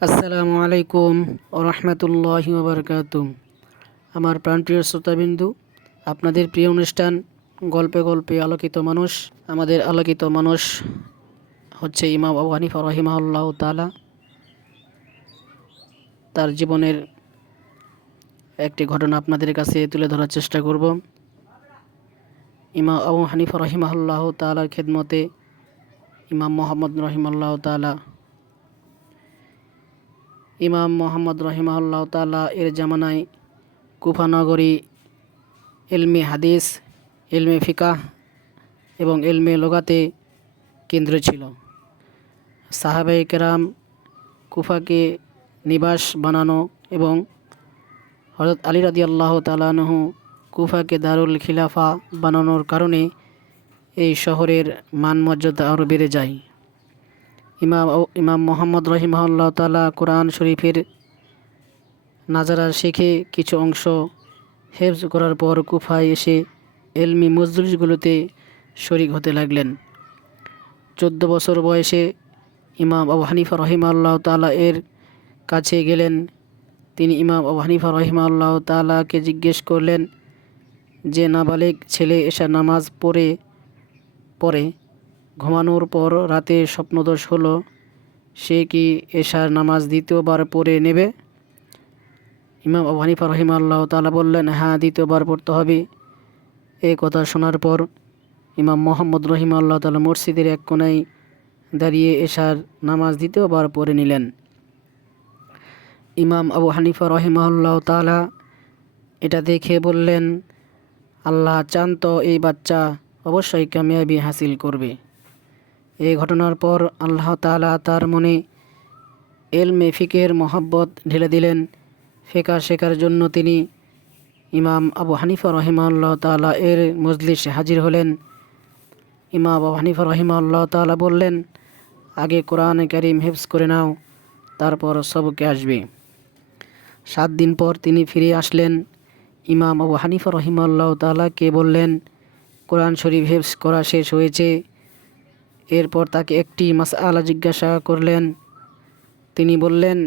আসসালামু আলাইকুম ও রহমতুল্লাহি ওয়া বারাকাতুহু। আমার প্রাণপ্রিয় শ্রোতাবিন্দু, আপনাদের প্রিয় অনুষ্ঠান গল্পে গল্পে আলোকিত মানুষ। আমাদের আলোকিত মানুষ হচ্ছে ইমাম আবু হানিফা রাহিমাহুল্লাহু তাআলা। তার জীবনের একটি ঘটনা আপনাদের কাছে তুলে ধরার চেষ্টা করব। ইমাম আবু হানিফা রাহিমাহুল্লাহু তাআলার খেদমতে ইমাম মোহাম্মদ রহিমাহুল্লাহ তাআলা এর জামানায় কুফা নগরী ইলমে হাদিস, ইলমে ফিকাহ এবং ইলমে লুগাতে কেন্দ্র ছিল। সাহাবায়ে কেরাম কুফাকে নিবাস বানানো এবং হযরত আলী রাদিয়াল্লাহু তাআলা আনহু কুফাকে দারুল খিলাফা বানানোর কারণে এই শহরের মান মর্যাদা আরও বেড়ে যায়। ইমাম মোহাম্মদ রহিমাহুল্লাহ তাআলা কোরআন শরীফের নাজারা শিখে কিছু অংশ হেফজ করার পর কুফায় এসে এলমি মজলিসগুলোতে শরিক হতে লাগলেন। 14 বছর বয়সে ইমাম আবু হানিফা রাহিমাহুল্লাহ তাআলা এর কাছে গেলেন। তিনি ইমাম আবু হানিফা রাহিমাহুল্লাহ তাআলাকে জিজ্ঞেস করলেন যে নাবালেগ ছেলে এশা নামাজ পড়ে ঘুমানোর পর রাতে স্বপ্নদোষ হলো, সে কি এশার নামাজ দ্বিতীয়বার পড়ে নেবে? ইমাম আবু হানিফা রাহিমাহুল্লাহ তাআলা বললেন, হ্যাঁ, দ্বিতীয়বার পড়তে হবে। এই কথা শোনার পর ইমাম মোহাম্মদ রহিমাহুল্লাহ তাআলা মসজিদের এক কোণায় দাঁড়িয়ে এশার নামাজ দ্বিতীয়বার পড়ে নিলেন। ইমাম আবু হানিফা রহিমাহুল্লাহ তাআলা এটা দেখে বললেন, আল্লাহ চান তো এই বাচ্চা অবশ্যই কামিয়াবি হাসিল করবে। এই ঘটনার পর আল্লাহ তাআলা তার মনে ইলমে ফিকহের মহব্বত ঢেলে দিলেন। ফিকহ শেখার জন্য তিনি ইমাম আবু হানিফা রাহিমাহুল্লাহ তাআলা এর মজলিসে হাজির হলেন। ইমাম আবু হানিফা রাহিমাহুল্লাহ তাআলা বললেন, আগে কোরআন কারীম হিফজ করে নাও, তারপর সবকে আসবে। 7 দিন পর তিনি ফিরে আসলেন। ইমাম আবু হানিফা রাহিমাহুল্লাহ তাআলাকে বললেন, কোরআন শরীফ হিফজ করা শেষ হয়েছে। এরপর তাকে একটি মাসআলা জিজ্ঞাসা করলেন। তিনি বললেন,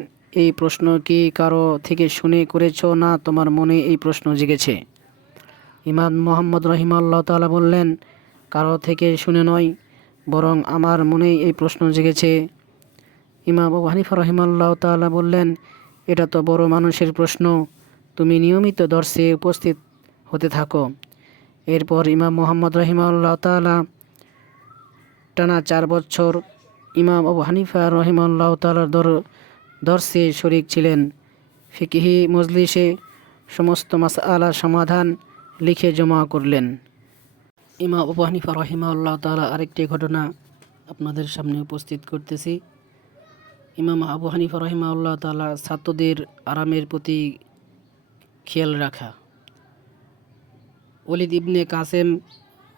এই প্রশ্ন কি কারো থেকে শুনে করেছো, না তোমার মনে এই প্রশ্ন জেগেছে? ইমাম মোহাম্মদ রহিমাহুল্লাহ তাআলা বললেন, কারো থেকে শুনে নয়, বরং আমার মনেই এই প্রশ্ন জেগেছে। ইমাম আবু হানিফা রাহিমাহুল্লাহ তাআলা বললেন, এটা তো বড় মানুষের প্রশ্ন, তুমি নিয়মিত দর্সে উপস্থিত হতে থাকো। এরপর ইমাম মোহাম্মদ রহিমাহুল্লাহ তাআলা টানা 4 বছর ইমাম আবু হানিফা রাহিমাহুল্লাহ তাআলার দর্সে শরীক ছিলেন। ফিকহি মজলিসে সমস্ত মাসআলা সমাধান লিখে জমা করলেন। ইমাম আবু হানিফা রাহিমাহুল্লাহ তাআলা আরেকটি ঘটনা আপনাদের সামনে উপস্থিত করতেছি। ইমাম আবু হানিফা রাহিমাহুল্লাহ তাআলা ছাত্রদের আরামের প্রতি খেয়াল রাখা। ওলীদ ইবনে কাসেম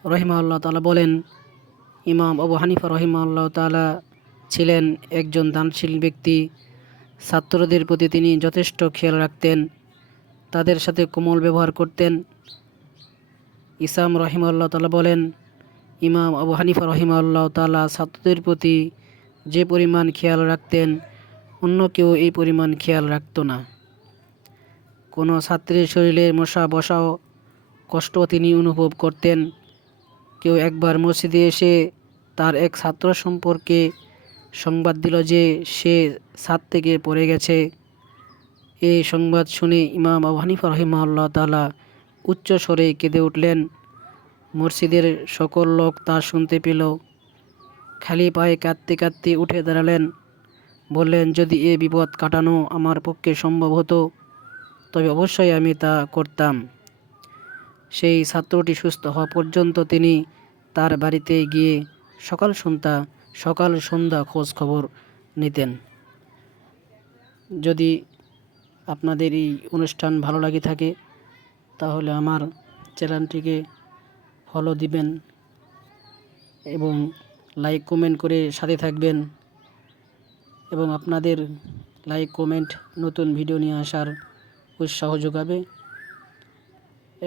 রাহিমাহুল্লাহ তাআলা বলেন, ইমাম আবু হানিফা রাহিমাহুল্লাহ তাআলা ছিলেন একজন দানশীল ব্যক্তি। ছাত্রদের প্রতি তিনি যথেষ্ট খেয়াল রাখতেন, তাদের সাথে কোমল ব্যবহার করতেন। ইসাম রাহিমাহুল্লাহ তাআলা বলেন, ইমাম আবু হানিফা রাহিমাহুল্লাহ তাআলা ছাত্রদের প্রতি যে পরিমাণ খেয়াল রাখতেন, অন্য কেউ এই পরিমাণ খেয়াল রাখত না। কোনো ছাত্রের শরীরে মশা বসাও কষ্ট তিনি অনুভব করতেন। কেউ একবার মসজিদে এসে তার এক ছাত্র সম্পর্কে সংবাদ দিল যে সে ছাদ থেকে পড়ে গেছে। এই সংবাদ শুনে ইমাম আবু হানিফা রাহিমাহুল্লাহ তাআলা উচ্চ স্বরে কেঁদে উঠলেন। মসজিদের সকল লোক তা শুনতে পেল। খালি পায়ে কাঁদতে কাঁদতে উঠে দাঁড়ালেন। বললেন, যদি এ বিপদ কাটানো আমার পক্ষে সম্ভব হতো তবে অবশ্যই আমি তা করতাম। সেই ছাত্রটি সুস্থ হওয়া পর্যন্ত তিনি তার বাড়িতে গিয়ে সকাল সন্ধ্যা খোঁজ খবর নিতেন। যদি আপনাদের এই অনুষ্ঠান ভালো লাগে থাকে তাহলে আমার চ্যানেলটিকে ফলো দিবেন এবং লাইক কমেন্ট করে সাথে থাকবেন, এবং আপনাদের লাইক কমেন্ট নতুন ভিডিও নিয়ে আসার উৎসাহ যোগাবে।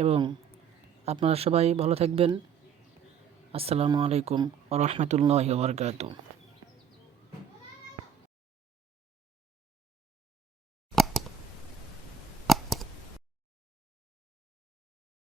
এবং আপনারা সবাই ভালো থাকবেন। আসসালামু আলাইকুম ওয়া রাহমাতুল্লাহি ওয়া বারাকাতুহু।